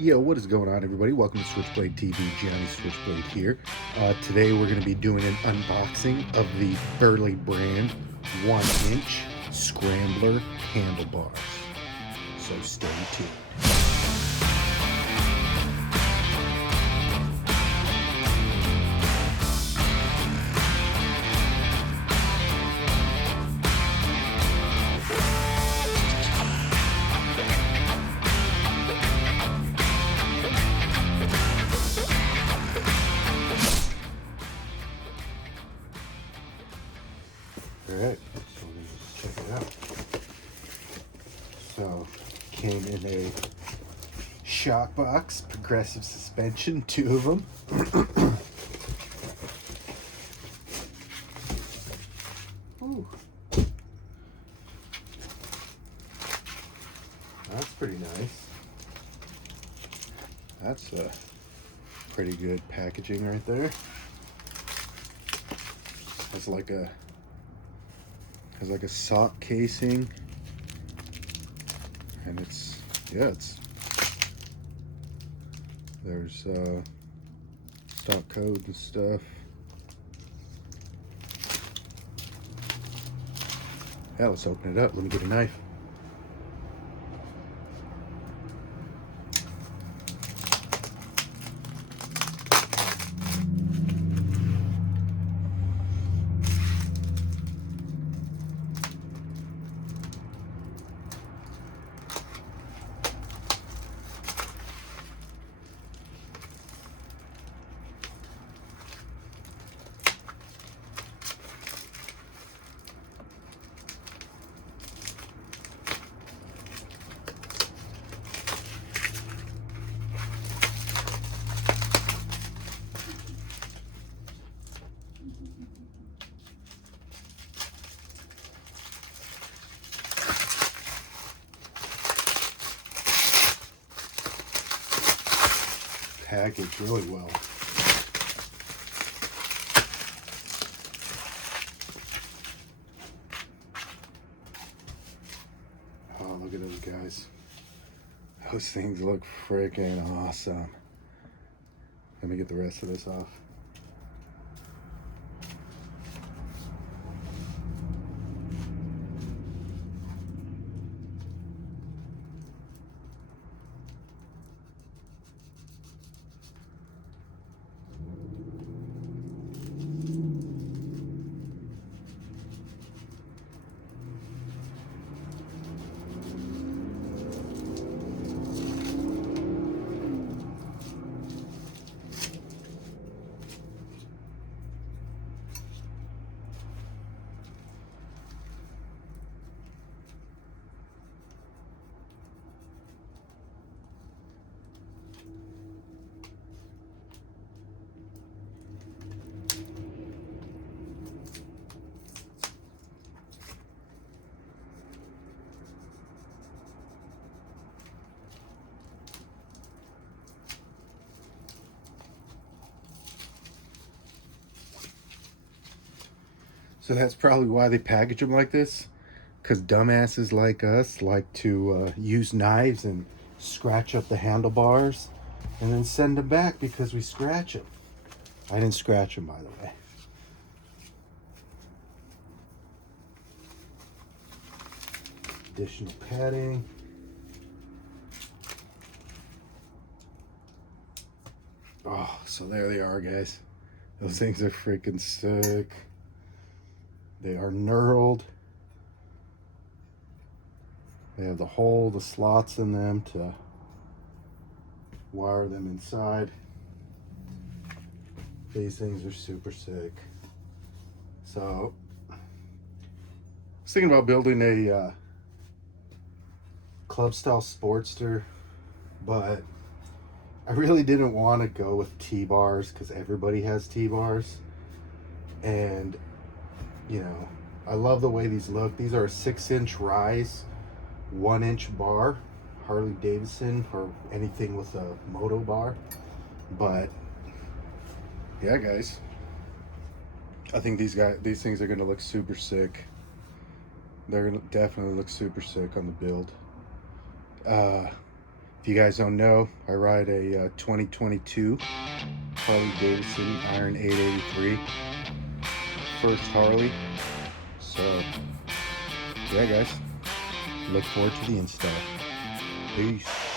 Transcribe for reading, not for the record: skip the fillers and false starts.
Yo, what is going on, everybody? Welcome to Switchblade TV. Johnny Switchblade here. Today we're going to be doing an unboxing of the Burly brand 1-inch Scrambler Handlebars. So stay tuned. Alright, so let's check it out. So, came in a shock box, progressive suspension, 2 of them. Ooh. That's pretty nice. That's pretty good packaging right there. Has like a sock casing, and there's stock code and stuff. Yeah, let's open it up. Let me get a knife. Packaged really well. Oh, look at those guys. Those things look freaking awesome. Let me get the rest of this off. So that's probably why they package them like this, because dumbasses like us like to use knives and scratch up the handlebars and then send them back because we scratch them. I didn't scratch them, by the way. Additional padding. Oh, so there they are, guys. Those things are freaking sick. They are knurled. They have the slots in them to wire them inside. These things are super sick. So, I was thinking about building a club style Sportster, but I really didn't want to go with T-bars because everybody has T-bars. And you know, I love the way these look. These are a 6-inch rise, 1-inch bar, Harley Davidson or anything with a moto bar. But yeah, guys, I think these things are gonna look super sick. They're gonna definitely look super sick on the build. If you guys don't know, I ride a 2022 Harley Davidson Iron 883. First Harley. So, yeah guys, look forward to the install. Peace.